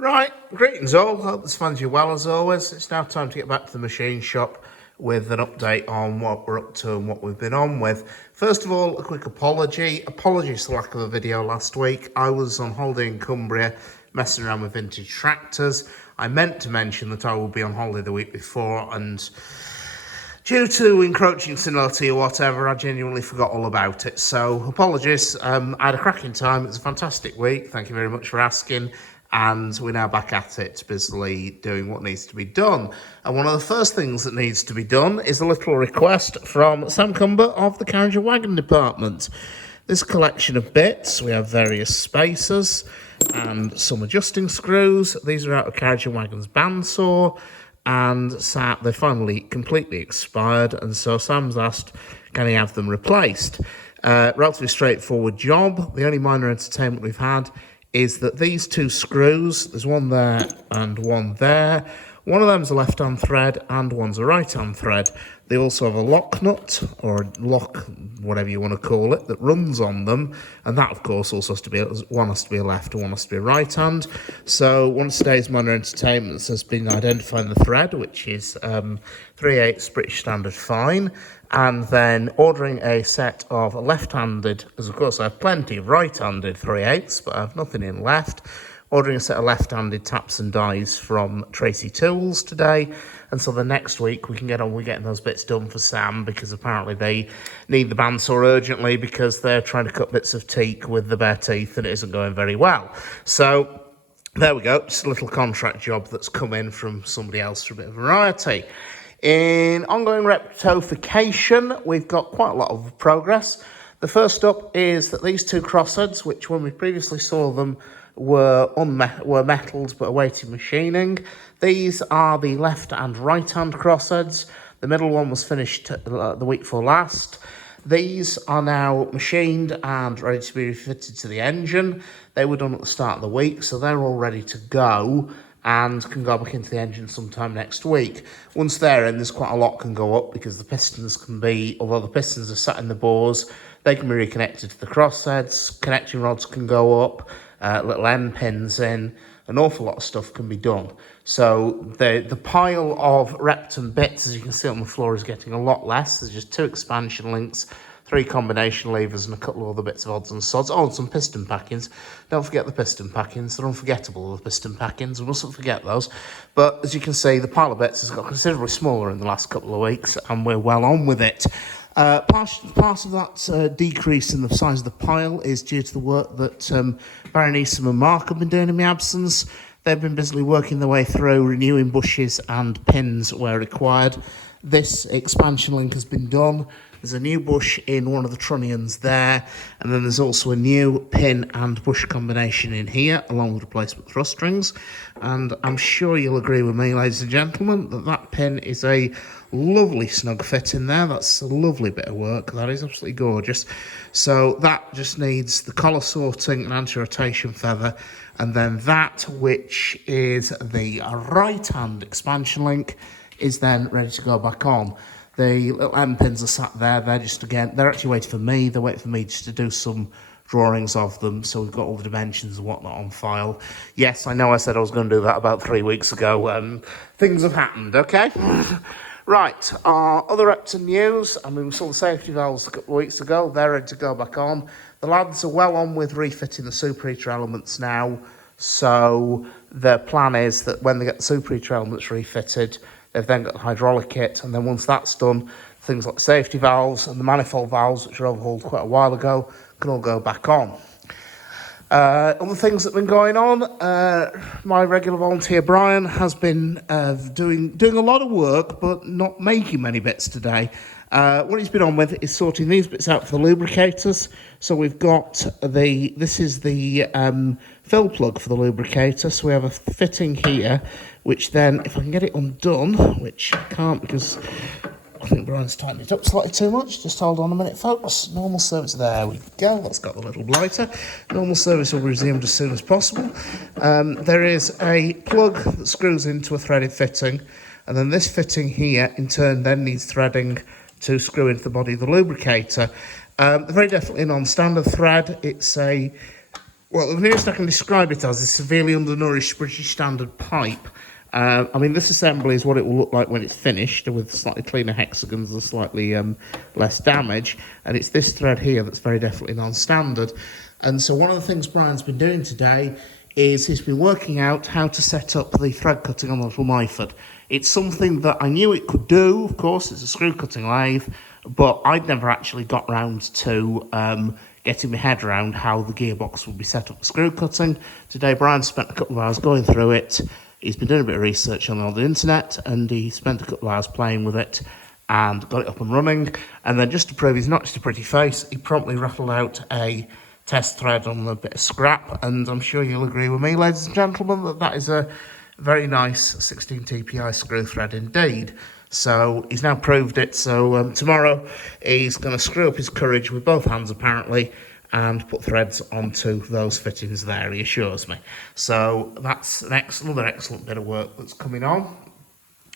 Right, greetings all, hope this finds you well as always. It's now time to get back to the machine shop with an update on what we're up to and what we've been on with. First of all, a quick apologies for the lack of a video last week. I was on holiday in Cumbria, messing around with vintage tractors. I meant to mention that I will be on holiday the week before, and due to encroaching senility or whatever, I genuinely forgot all about it. So apologies, I had a cracking time. It was a fantastic week, thank you very much for asking. And we're now back at it, busily doing what needs to be done. And one of the first things that needs to be done is a little request from Sam Cumber of the Carriage and Wagon Department. This collection of bits, we have various spacers and some adjusting screws. These are out of Carriage and Wagon's bandsaw, and they finally completely expired, and so Sam's asked, can he have them replaced? Relatively straightforward job. The only minor entertainment we've had is that these two screws, there's one there and one there. One of them's a left-hand thread and one's a right-hand thread. They also have a lock nut, or lock, whatever you want to call it, that runs on them. And that, of course, also has to be, one has to be a left and one has to be a right hand. So one of today's minor entertainments has been identifying the thread, which is 3/8 British Standard Fine, and then ordering a set of left-handed, because of course I have plenty of right-handed 3/8, but I have nothing in left. Ordering a set of left-handed taps and dies from Tracy Tools today, and so the next week we can get on with getting those bits done for Sam, because apparently they need the bandsaw urgently because they're trying to cut bits of teak with the bare teeth and it isn't going very well. So there we go, just a little contract job that's come in from somebody else for a bit of variety. In ongoing rectification, we've got quite a lot of progress. The first up is that these two crossheads, which when we previously saw them were metalled but awaiting machining. These are the left and right hand crossheads. The middle one was finished the week before last. These are now machined and ready to be refitted to the engine. They were done at the start of the week, so they're all ready to go and can go back into the engine sometime next week. Once they're in, there's quite a lot can go up, because the pistons can be, although the pistons are sat in the bores, they can be reconnected to the crossheads. Connecting rods can go up. Little end pins in, an awful lot of stuff can be done. So the pile of Repton bits, as you can see on the floor, is getting a lot less. There's just 2 expansion links, 3 combination levers, and a couple of other bits of odds and sods. Oh, and some piston packings. Don't forget the piston packings. They're unforgettable, the piston packings. We mustn't forget those. But as you can see, the pile of bits has got considerably smaller in the last couple of weeks, and we're well on with it. Part of that decrease in the size of the pile is due to the work that Barry Neeson and Mark have been doing in my absence. They've been busily working their way through, renewing bushes and pins where required. This expansion link has been done. There's a new bush in one of the trunnions there, and then there's also a new pin and bush combination in here, along with replacement thrust strings. And I'm sure you'll agree with me, ladies and gentlemen, that that pin is a lovely snug fit in there. That's a lovely bit of work. That is absolutely gorgeous. So that just needs the collar sorting and anti-rotation feather, and then that, which is the right-hand expansion link, is then ready to go back on. The little end pins are sat there. They're just, again, they're actually waiting for me. They're waiting for me just to do some drawings of them, so we've got all the dimensions and whatnot on file. Yes, I know I said I was going to do that about 3 weeks ago. Things have happened, okay? Right, other Repton news. I mean, we saw the safety valves a couple of weeks ago. They're ready to go back on. The lads are well on with refitting the superheater elements now, so the plan is that when they get the superheater elements refitted, they've then got the hydraulic kit, and then once that's done, things like the safety valves and the manifold valves, which were overhauled quite a while ago, can all go back on. Other things that have been going on, my regular volunteer Brian has been doing a lot of work, but not making many bits today. What he's been on with is sorting these bits out for the lubricators. So we've got this is the fill plug for the lubricator. So we have a fitting here, which then, if I can get it undone, which I can't because I think Brian's tightened it up slightly too much. Just hold on a minute, folks. Normal service, there we go. That's got the little blighter. Normal service will be resumed as soon as possible. There is a plug that screws into a threaded fitting, and then this fitting here, in turn, then needs threading to screw into the body of the lubricator. Very definitely non-standard thread. It's a Well, the nearest I can describe it as is severely undernourished British Standard pipe. I mean, this assembly is what it will look like when it's finished, with slightly cleaner hexagons and slightly less damage. And it's this thread here that's very definitely non-standard. And so one of the things Brian's been doing today is he's been working out how to set up the thread cutting on the little Myford. It's something that I knew it could do, of course, it's a screw cutting lathe, but I'd never actually got round to getting my head around how the gearbox would be set up for screw cutting. Today Brian spent a couple of hours going through it. He's been doing a bit of research on the internet, and he spent a couple of hours playing with it and got it up and running. And then just to prove he's not just a pretty face, he promptly rattled out a test thread on a bit of scrap, and I'm sure you'll agree with me, ladies and gentlemen, that that is a very nice 16 TPI screw thread indeed. So he's now proved it. So tomorrow he's going to screw up his courage with both hands apparently and put threads onto those fittings there, he assures me. So that's another excellent bit of work that's coming on.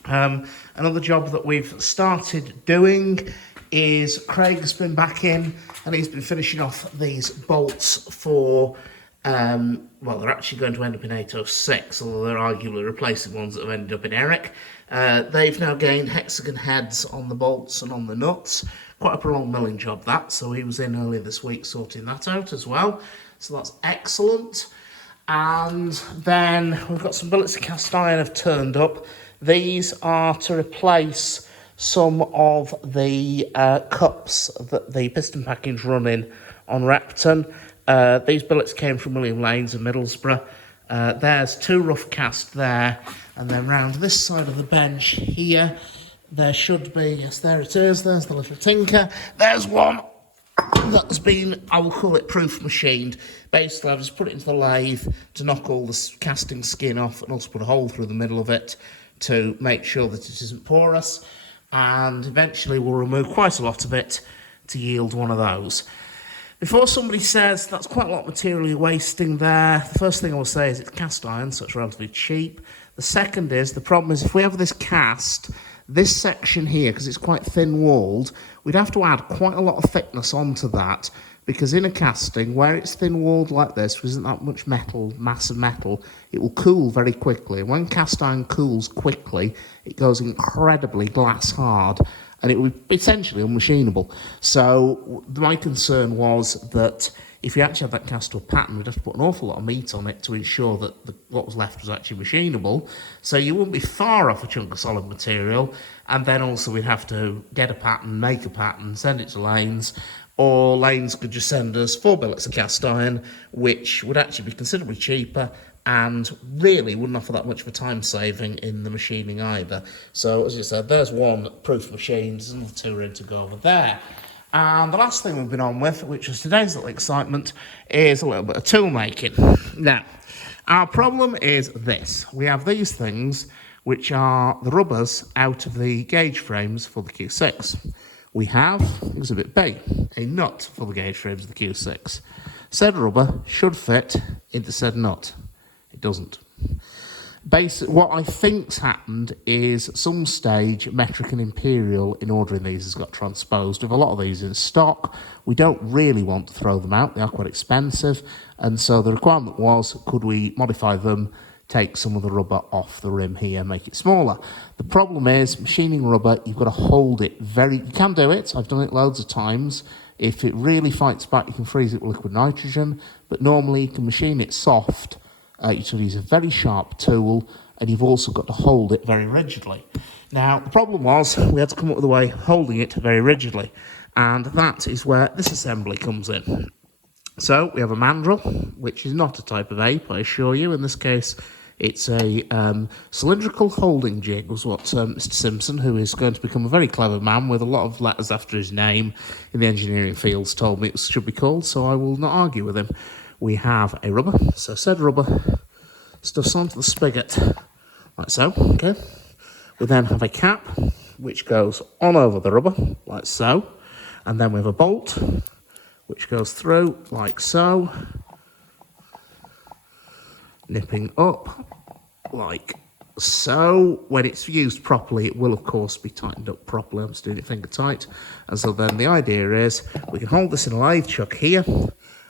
Another job that we've started doing is Craig's been back in and he's been finishing off these bolts for, well, they're actually going to end up in 806, although they're arguably replacing ones that have ended up in Eric. They've now gained hexagon heads on the bolts and on the nuts. Quite a prolonged milling job that, so he was in earlier this week sorting that out as well. So that's excellent. And then we've got some billets of cast iron have turned up. These are to replace some of the cups that the piston package run in on Repton. These billets came from William Lanes in Middlesbrough. There's two rough cast there, and then round this side of the bench here, there should be, yes, there it is, there's the little tinker. There's one that's been, I will call it proof machined. Basically, I've just put it into the lathe to knock all the casting skin off and also put a hole through the middle of it to make sure that it isn't porous. And eventually we'll remove quite a lot of it to yield one of those. Before somebody says that's quite a lot of material you're wasting there, the first thing I will say is it's cast iron, so it's relatively cheap. The second is, the problem is if we have this cast, this section here, because it's quite thin-walled, we'd have to add quite a lot of thickness onto that, because in a casting, where it's thin-walled like this, there isn't that much metal, mass of metal, it will cool very quickly. And when cast iron cools quickly, it goes incredibly glass hard, and it would be essentially unmachinable. So my concern was that if you actually had that cast to a pattern, we'd have to put an awful lot of meat on it to ensure that what was left was actually machinable. So you wouldn't be far off a chunk of solid material, and then also we'd have to get a pattern, make a pattern, send it to Lanes, or Lanes could just send us 4 billets of cast iron, which would actually be considerably cheaper and really wouldn't offer that much of a time saving in the machining either. So as you said, there's one proof machined, there's another 2 ready to go over there. And the last thing we've been on with, which was today's little excitement, is a little bit of tool making. Now, our problem is this. We have these things, which are the rubbers out of the gauge frames for the Q6. We have, Exhibit B, a nut for the gauge frames of the Q6. Said rubber should fit into said nut. It doesn't. What I think's happened is at some stage Metric and Imperial in ordering these has got transposed. With a lot of these in stock, we don't really want to throw them out. They are quite expensive, and so the requirement was, could we modify them, take some of the rubber off the rim here, make it smaller. The problem is, machining rubber, you've got to hold it you can do it, I've done it loads of times. If it really fights back, you can freeze it with liquid nitrogen, but normally you can machine it soft. You should use a very sharp tool, and you've also got to hold it very rigidly. Now, the problem was we had to come up with a way of holding it very rigidly, and that is where this assembly comes in. So we have a mandrel, which is not a type of ape, I assure you. In this case, it's a cylindrical holding jig, was what Mr. Simpson, who is going to become a very clever man with a lot of letters after his name in the engineering fields, told me it should be called, so I will not argue with him. We have a rubber, so said rubber stuffs onto the spigot, like so, okay. We then have a cap, which goes on over the rubber, like so, and then we have a bolt, which goes through, like so, nipping up, like so. When it's used properly, it will, of course, be tightened up properly. I'm just doing it finger tight, and so then the idea is we can hold this in a lathe chuck here,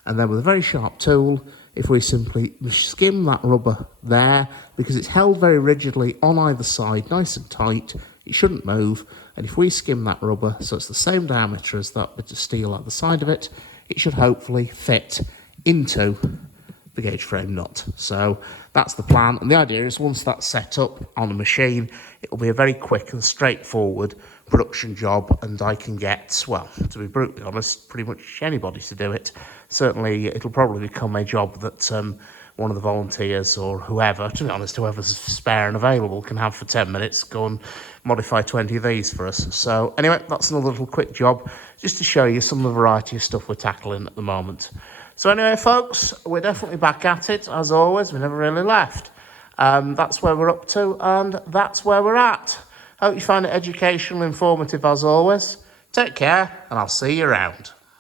And then with a very sharp tool, if we simply skim that rubber there, because it's held very rigidly on either side, nice and tight, it shouldn't move. And if we skim that rubber, so it's the same diameter as that bit of steel at the side of it, it should hopefully fit into the gauge frame nut. So that's the plan. And the idea is once that's set up on a machine, it'll be a very quick and straightforward production job, and I can get, well, to be brutally honest, pretty much anybody to do it. Certainly it'll probably become a job that one of the volunteers or whoever, to be honest, whoever's spare and available can have for 10 minutes, go and modify 20 of these for us. So anyway, that's another little quick job just to show you some of the variety of stuff we're tackling at the moment. So anyway, folks, we're definitely back at it, as always. We never really left. That's where we're up to, and that's where we're at. Hope you find it educational, informative, as always. Take care, and I'll see you around.